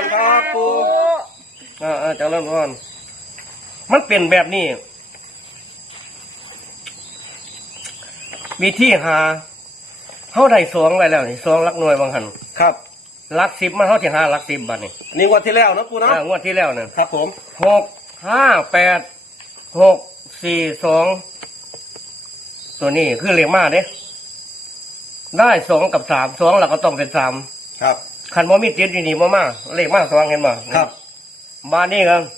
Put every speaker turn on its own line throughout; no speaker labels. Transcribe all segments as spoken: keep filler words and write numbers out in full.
ครับปู
อ่าจังเริ่มก่อนมันเป็นแบบนี้มีที่หาเขาได้สองไว้แล้วนี่สองลักหน่วยบางหัน
ครับ
ลักสิบมันเขาที่หาลักสิบบัดนี่
นี่งวันที่แล้วนะปูเนาะ
อ่างวดที่แล้วเนี่ย
ครับผม
หกห้าแปดหกสี่สองตัวนี้คือเลขมาเด้ได้สองกับสามสองเราก็ต้องเป็นสาม
ครับ
ขันบ่มีติดอยู่นี่บ่มาเลขมาสองเห็นบ่
ครับ
บ้านนี้ครับ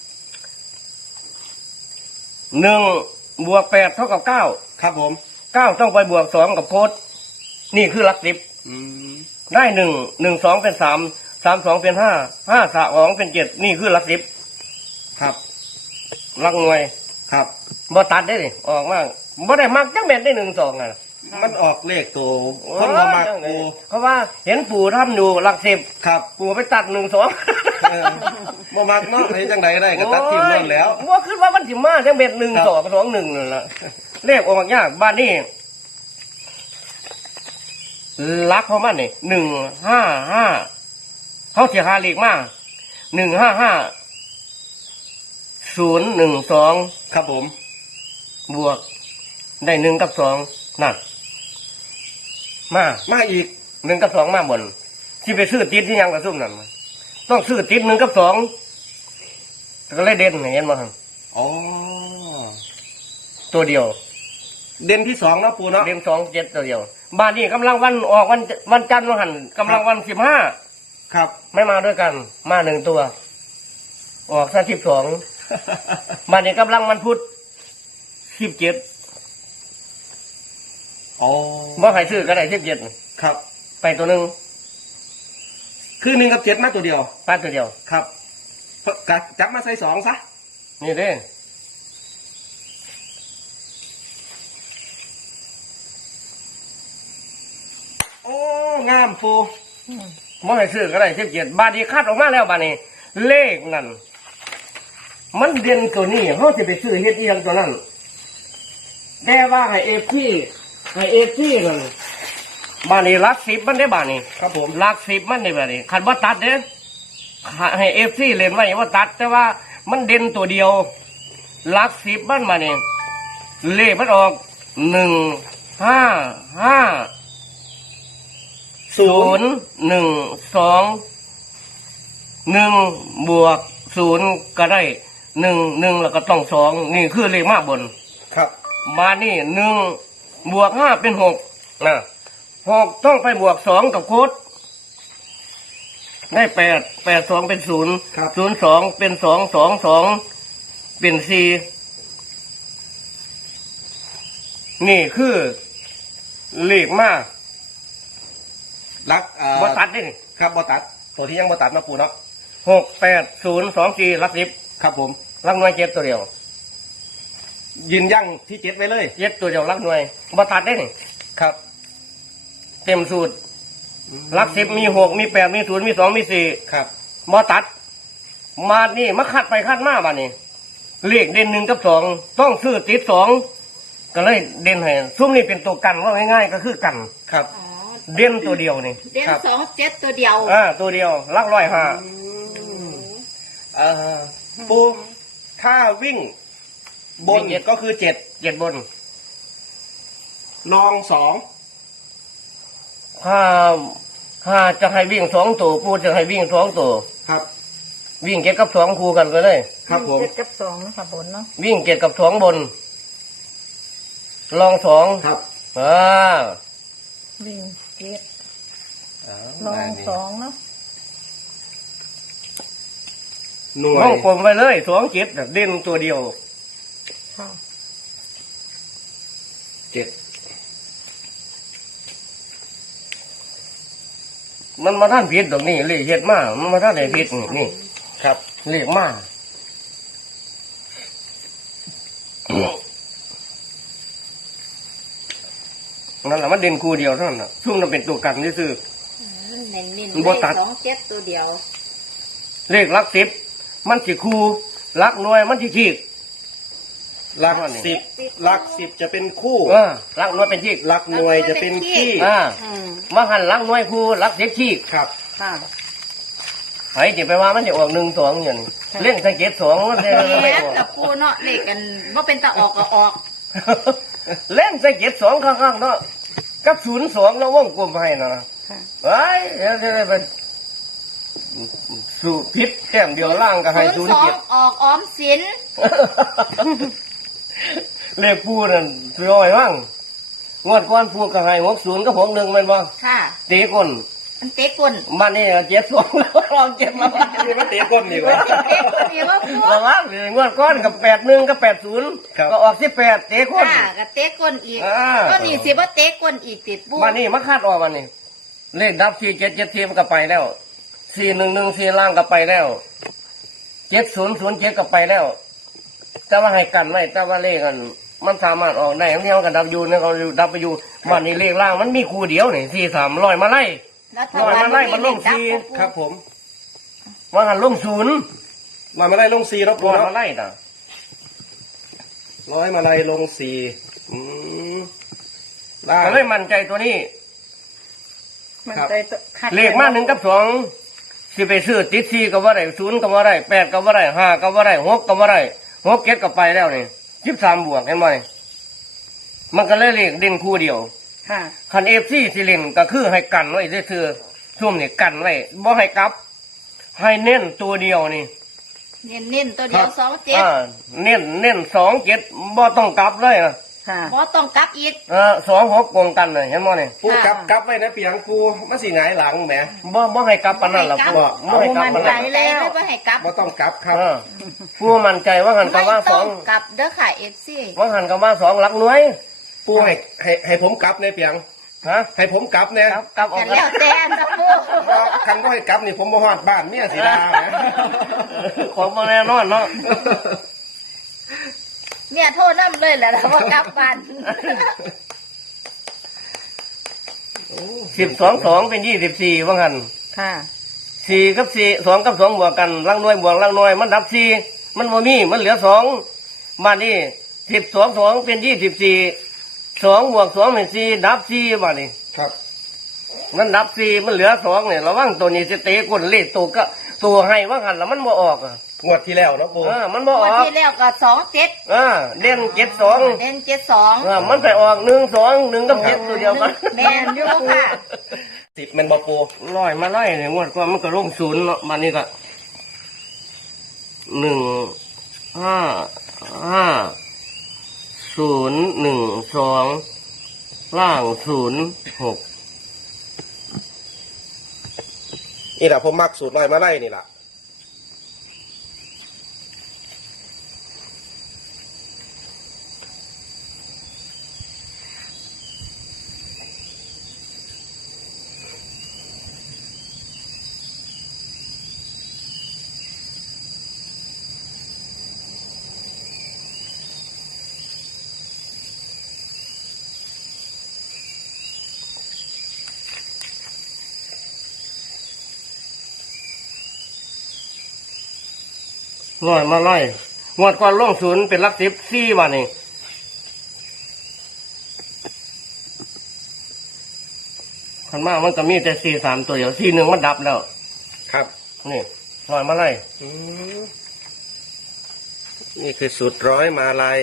หนึ่งบวกแปดเท่ากับเก้า
ครับผม
เก้าต้องไปบวกสองกับโพสต์นี่คือหลักสิบ
อืม
ได้หนึ่งหนึ่งสองเป็นสามสามสองเป็นห้าห้าสองเป็นเจ็ดนี่คือหลักสิบ
ครับ
หลักหน่วย
ครับ
บ่ตัดได้ดิออกมากบ่ได้มักจังแม่นได้หนึ่งสองอ่ะ
มันออกเลขตัวคนละมากปู
เพราะว่าเห็นปู่ทำอยู่หลักสิบ
ครับ
ปู่ไปตัดหนึ่งสอง
เออบ่มักเนาะเห็นจังไดได้ก็ตัดทิมนั่นแล้ว
ว่าขึ้นว่ามันถิมาจังเป็นหนึ่ง
ครับ
สองสองหนึ่งนั่นแหละเลขออกยากบ้านนี้ลักเขามันนี่หนึ่งห้าห้าเขาเสียหาเลขมากหนึ่งห้าห้าศูนย์หนึ่งสอง
ครับผม
บวกได้หนึ่งกับสองนั่นมา
มาอีก
หนึ่งกับสองมาบนที่ไปซื้อติดที่ยังกระซุ่มนั่นมาต้องซื้อติดหนึ่งกับสองก็เลยเด่นเห็นไหม
อ๋อ
ตัวเดียว
เด่นที่สองเนาะปูเนาะ
เด่นสองเจ็ดตัวเดียวบ้านนี้กำลังวันออกวันวันจันทร์วันหันกำลังวันสิบห้า
ครับ
ไม่มาด้วยกัน มาหนึ่งตัว ออกซะสิบสองบ้านนี้กำลังวันพุธสิบเจ็ด
อ๋อ
ว่าใครซื้อก็ได้สิบเจ็ด
ครับ
ไปตัวหนึ่ง
คือหนึ่งกับเจ็ดมาตัวเดียว
ป้าตัวเดียว
ครับเพราะกะจับมาใส่สองซะ
นี่เด้
โอ้ งามปู
ว่าใครซื้อก็ได้สิบเจ็ดบ้านนี้คาดออกมาแล้วบ้านนี้ เลขนั่นมันเด่นตัวนี้เขาจะไปซื้อเฮ็ดอีหยังตัวนั้นแต่ว่าให้เอฟซีให้เอฟซีนั่นบ้านนี้รักสิบมันได้บ้านนี้
ครับผม
รักสิบมันได้บ้านนี้คันว่าตัดเด้ให้เอฟซีเล่นไว้ว่าตัด แต่ว่ามันเด่นตัวเดียวรักสิบมันมาเนี่ยเลขมันออกหนึ่งห้าห้า
ศู
ศู
น
น
ย์
ย์หนึ่งสองหนึ่งบวกศูนย์ก็ได้หนึ่งหนึ่งแล้วก็ต้องสองนี่คือเลขมาบน
ครับ
มานี่หนึ่งบวกห้าเป็นหกนะหกต้องไปบวกสองกับโค้ดได้แปดแปดสองเป็นศูนย์
ครับ
ศูนย์สองเป็นสองสองสองเป็นสี่นี่คือเลขมา
รักเอ่อ
บ่ตัดได้นี่
ครับบอตัด ตัวที่ยังบอตัดมาปูเนาะ
หกแปดศูนย์สองสี่ลักสิบ
ครับผม
ลักหน่วยเจ็ดตัวเดียว
ยืนยันที่เจ็ดไว้เลย
เจ็ดตัวเดียวลักหน่วยบ่ตัดได้นี่
ครับ
เต็มสูตรลักสิบมีหกมีแปดมีศูนย์มีสองมีสี่
ครับ
บ่ตัด มานี่มาคัดไปคัดมาบ้านี่เลขเด่นหนึ่งกับสองต้องซื้อติดสองก็เลยเด่นให้ซุ้มนี่เป็นตัวกันว่าง่ายๆก็คือกัน
ครับ
อ๋อ
เด่นตัวเดียวนี่
เด่น
ครับ
สองเจ็ดตัวเดียว
อ่าตัวเดียวลักร้อยห้า
เอ่อปูถ้าวิ่ง บนก็คือเจ็ด
เจ็ดบน
ลองสอง
ถ้าถ้าจะให้วิ่งสองตัวพูดจะให้วิ่งสองตัว
ครับ
วิ่งเจ็ดกับสองคู่กันไปเลย
ครับผม
เจ็ดกับสองนะคะบนเนาะ
วิ่งเจ็ดกับสองบน ลองสอง
ครับ
อ่า
วิ่งเจ็ด
อ่า
ลอง
มานี่
สองเนาะ
หน่ว
ห้อย งกลมไปเลยสองเจ็ดเด่นตัวเดียว
ค่ะ
เจ็ด
มันมาท่านผิดตรงนี้เลยเฮ็ดมามันมาท่านไหนผิดนี่นี่
ครับ
เรียกมานั่นแหละมันเด่นคู่เดียวเท่านั้นน่ะซุ่มมันเป็นตัวกันที่ซื้อ
เน้นเน้น
บ่ตัด
สองเจ็ดตัวเดียว
เลขหลักสิบมันสิคู่หลักหน่วยมันสิขีด
หลักสิบหลักสิบจะเป็นคู่
เออหลักหน่วยเป็นขีด
หลักหน่วยจะเป็นขี้
อ่า
อืม
มาหันหลักหน่วยคู่หลักสิบขีด
ครับ
ค่ะ
ไผจะไปว่ามันจะออกหนึ่งสองอย่างนี้เล่นใส่เจ็ดสองมัน
แห
ไม่
ม
ออก
กับปูเนาะเลขกันว่าเป็นตาออกก็ออก
เล่นใส่เจ็ดสองข้างๆเนาะกับศูนย์สองแล้ววงกลมให้นะไอ้เดี๋ยวจะเป็นสูพิษแก้มเดียวล่างก็ให้ศูนย์
สอ
เจ็
ง
ด
ออกออมสิน
เลขปูนั่นสวยมั่งงวดก้อนปูก็ให้หกศูนย์ก็หกหนึ่งแมันบ่
ค่ะ
ตีก้น
มันเตะก้น
มันนี่เจ็ดสองแล้วลองเจ็ดมา
นี่มาเตะก้นนี่เว้ย
เตะก้นนี่ว่าปู
ระวังเลยงวดก้อนกับแปดหนึ่งกับแปดศูนย์
ครับ
ก็ออกสิบแปดเตะก้น
ค่ะก็เตะก้นอีก
อ่า
ก็นี่สิว่าเตะก้นอีกติดปู
มันนี่มาคาดออกมันนี่เลขดับสี่เจ็ดเจ็ดทีมันก็ไปแล้วสี่หนึ่งหนึ่งสี่ล่างก็ไปแล้วเจ็ดศูนย์ศูนย์เจ็ดก็ไปแล้ว แต่ว่าให้กันไว้แต่ว่าเลขกันมันสามารถออกได้ที่เขากันดับอยูเนี่ยเขาดับไปอยู่บ้านนี้เลขล่างมันมีคู่เดียวนี่สี่สามลอยมาไล่
รัฐ
ลอย
บาล
มาไล่มันลง
ดั
สี่
บ่ปู
ครับผม
ว่าหันลงศูนย์
มามาไล่ลงสี่เนาะ
ล
ปู
อย
เนาะ
มาไล่น่ะ
ร้อยมาไล่ลงสี่อืมล่าง
ก็เลยมั่นใจตัวนี้
มัน
ครับ
ใจตัวขัด
เลขมาหนึ่งกับสองสิไปซื้อติดสี่ก็ว่าได้ศูนย์ก็ว่าได้แปดก็ว่าได้ห้าก็ว่าได้หกก็ว่าได้หกเจ็ดก็ไปแล้วนี่สิบสามบวกเห็นไหมมันก็เลยเลขเด่นคู่เดียว
ค่ะ
คันเอฟซีสิเล่นก็คือให้กันไว้ซื่อๆซุ่มนี่กันไว้บ่ให้กลับ ให้เน้นตัวเดียวนี่
เน้นเน้นๆตัวเดียวสองเจ็ด
อ่าเน้นเน้นสองเจ็ดบ่ต้องกลับเลยนะ
ค่ะบ่ต้องกลับอีก
เออสองหกกงกันเลยเห็นไหมนี่
ปูกลับกลับไว้นะเปียงปูมันสิหงายหลังแหม
บ่บ่ให้กลับปานนั้นล่ะ
บ่
บ่
ให้
บ่
กลั
ให้
บ
กลับปาน
ใจ
นั้น
แล้วว่าให้กลับ
บ่ต้องกลับครับ
เออผู้มั่นใจว่าหันก็
ไม่
ว่าส
ต้
อ
อง งกลับเด้อค่ะเอฟซี
ว่าหันก็ว่าสองหลักหน่วย
ปูให้ให้ให้ผมกลับในเปียง
ฮะ
ให้ผมกลับเนี่ย
กลับกลับออ
กั
ก
น
กัน
แล้วแต่นะปู
คันก็ให้กลับนี่ผมบ่ฮอดบ้านเมียสิดาแหม
ของบ่แน่นอนเนาะ
เนี่ยโทษน้ำเลยแหละนะว่ากลับบ้าน
สิบสองสองเป็นยี่สิบสี่ว่าหัน
ค่ะ
สี่กับสี่สองกับสองบวกกันลังหน่วยบวกลังหน่วยมันดับสี่มันบ่มีมันเหลือสองมานี่สิบสองสองเป็นยี่สิบสี่สองบวกสองเป็นสี่ดับสี่มานี่
ครับ
มันดับสี่มันเหลือสองเนี่ยระวังตัวนี้จะเตะก้นเลขตัวก็ตัวให้ว่าหันแล้วมันบ่ออกอ่ะ
งวดที่แล้วเนาะปู
เออมันบ่อ
วัน
อก
ที่แล้วก็สองเจ็ด
เออเด่นเจ็ดสอง
เด่นเจ็ดสอง
เออมันไปออกหนึ่งสองหนึ่งกับเจ็ดตัวเดียวกัน
แมนอยู่ค่ะ
สิบแมันบ่ปู
ลอยมาไล่เนี่ยงวดก่อนมันก็ลงศูนย์เนาะมันนี่ก็หนึ่งห้าห้าศูนย์หนึ่งสองล่างศูนย์หก
นี่แหละผมมักสูตรร้อยมาไล่นี่ล่ะ
ลอยมาไล่งวดก่อนลงศูนย์เป็นหลักสิบสี่วันนี่ขันมากมันก็มีแต่สี่สามตัวเดียวสี่หนึ่งมันดับแล้ว
ครับ
นี่ลอยมาไล่
อืมนี่คือสูตรร้อยมาลัย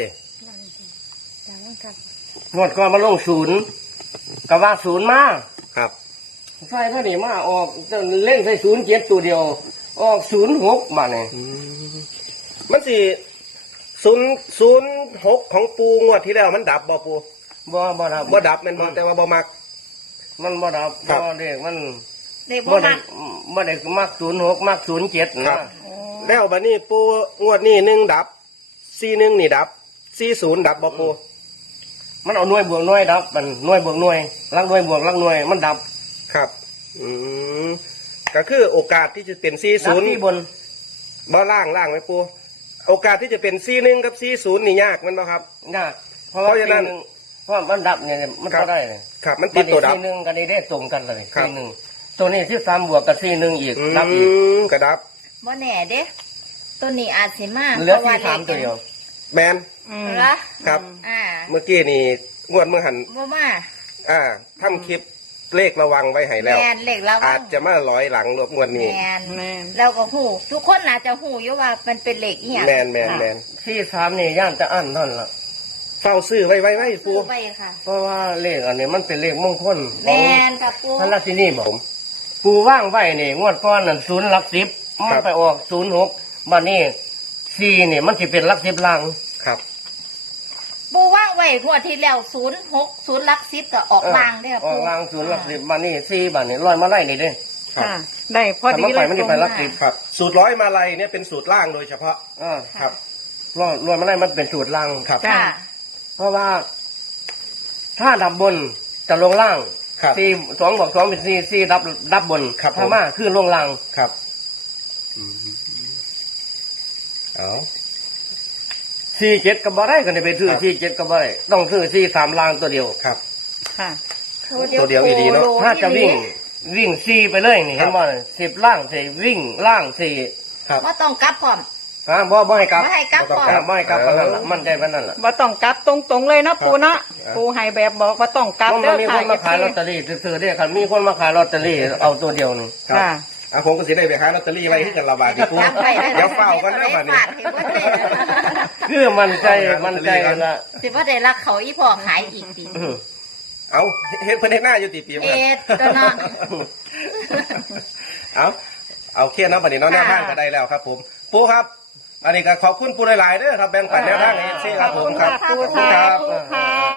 งวดก่อนมาลงศูนย์ก็ว่าศูนย์มา
ครับ
ไฟก็ดีมาออกเล่นใส่ศูนย์เจ็ดตัวเดียว ออกศูนย์หกบาทนี่
อืมมันสิศูนย์ศูนย์หกของปูงวดที่แล้วมันดับบ่ปู
บ่บ่ดับ
บ่ดับแมันบ่แต่ว่าบ่มัก
มันบ่ดับ
ครับ
บ่เด็กมัน
เด็ก
บ่
บ่
ได้
มัก
บ่ได้มักศูนย์หกมักศูนย์เจ็ด
ครั
นะ
บ แล้วบัดนี้ปูงวดนี้หนึ่งดับสี่หนึ่งนี่ดับสี่ศูนย์ดับบ่ปู
มันเอาหน่วยบวกหน่วยดับมันหน่วยบวกหน่วยลักหน่วยบวกลักหน่วยมันดับ
ครับ อืมก็คือโอกาสที่จะเป็นสี่
ดั
ศู
บ
นย์
ที่บน
บ่ล่างล่างไหมปูโอกาสที่จะเป็นสี่หนึ่งกับสี่ศูนย์นี่ยากแมันบ่ครับ
ยากเพราะว่า
เพราะฉะนั้น
สี่หนึ่งเพราะมันดับเนี่ยมัน
ครั
ก็
บ
ได้เลย
ครับ มันติดตัวดับ
สี่หนึ่งกันนี่ได้ตรงกันเลย
ครับ
สี่หนึ่งตัวนี้ที่สามบวกกับสี่หนึ่งอีก
อื
ดับอีก
มกระดับ
บ่แน่เด้ตัวนี้อาจสิมา
เหลือที่สามตัวเดียว
แมน
เหรอ
ครับ
อ่า
เมื่อกี้นี่งวดเมื่อหัน
บ่มา
อ่าทำคลิปเลขระวังไว้ให้แล้ว
แมนเหล็กแล้ว
อาจจะมาร้อยหลังรวบงวดนี้
แมน
แม่น
แล้วก็หูทุกคนอาจจะหูอยู่ว่ามันเป็นเหล็กอีหยัง
แมนแมนแมน
ที่สามนี่ย่านจะอั้นนั่นล่ะ
เฝ้าซื้อไว้ไว้ไว้ปู
ซื้อไปค่ะ
เพราะว่าเลขอันนี้มันเป็นเลขมงคลข
แม
อง
นกับปู
ท่านราชินีบอกผมปูว่างไว้นี่งวดก้อนนั่นศูนย์หลักสิบมันไปออกศูนย์หกบัดนี้สี่นี่มันจะเป็นหลักสิบลัง
ครับ
ปูว่างไว้งวดที่แล้วศูนย์หกศูนย์ลักซิปก็ออกลางเด้อ
ออ
ปู
กลังศูนย์หลักสิบบัดนี้สี่บัดนี้ลอยมาไล่นี่เด้
ครับ
ค่ะ ได้พอ
ถ้า
ดี
มัน
เล
ไป
ย
มันจะไปหลักสิบ
ครับ สูตรร้อยมาลัยเนี่ยเป็นสูตรล่างโดยเฉพาะ
อ่า
ครับ
ลอยลอยมาไล่มันเป็นสูตรลัง
ครับ
ค่ะ
เพราะว่า ถ้าดับบนจะลงล่าง
ครับ
สี่สองบอกสองเป็นสี่สี่ดับดับบน
ครับผม
ถ้ามาคือลงล่าง
ครับเอา
สี่เจ็ดก็บ่ได้กันไปซื้อ
ครับ
สี่เจ็ดก็บ่ได้ต้องซื้อสี่สามล่างตัวเดียว
ครับ
ค่ะ
ตัวเดียวอีดีเนอะ
โล
ถ้าจะวิ่ง
อีหลี
วิ่งสี่ไปเลยนี่
ครั
เห็
บ
นบ่สิบล่างสี่วิ่งล่างสี่
ครับ
ว่าต้องกลับพร้อม
ฮะบ่บ่ให้กลับ
ไม่ให้กลับพร้อม
ค
อ่าบ่ให้กลับปานนั้นล่ะมั่นใจปานนั้นล่ะ
ว่าต้องกลับตรงๆเลยเนาะปูเนาะ
ครับ
ปูให้แบบบอกว่าต้องกลับ
มัน
เด้อ
มีค
ค่ะ
นมาขายลอตเตอรี่ซื้อๆเด้คันมีคนมาขายลอตเตอรี่เอาตัวเดียวนึง
ครับ
ค่ะ
เอาผมก็สิได้ไปหาลอตเตอรี่ไว้ที่กันระบาดที่ปู
กลับไปได้
เดี๋ยวเฝ้ากันนะบัดนี้
ฝากให้เพิ่นได้
คือมั่นใจมั่นใจละ
สิว่าได้รักเขาอีพ่อขายอีกดี
อื้อ
เอาเฮ็ดเพิ่นเฮ็ดหน้าอยู่ตีปี
เอ็ดตัวเนาะ
เอาเอาเครียดเนาะบัดนี้เนาะแนวทางก็ได้แล้วครับ ผมปูครับอันนี้ก็ขอบคุณปูหลายๆเด้อครับแบ่งปันแนวทางให้เอฟซีครับผมครับ
ขอบคุณค่ะปูค่ะปูค่ะ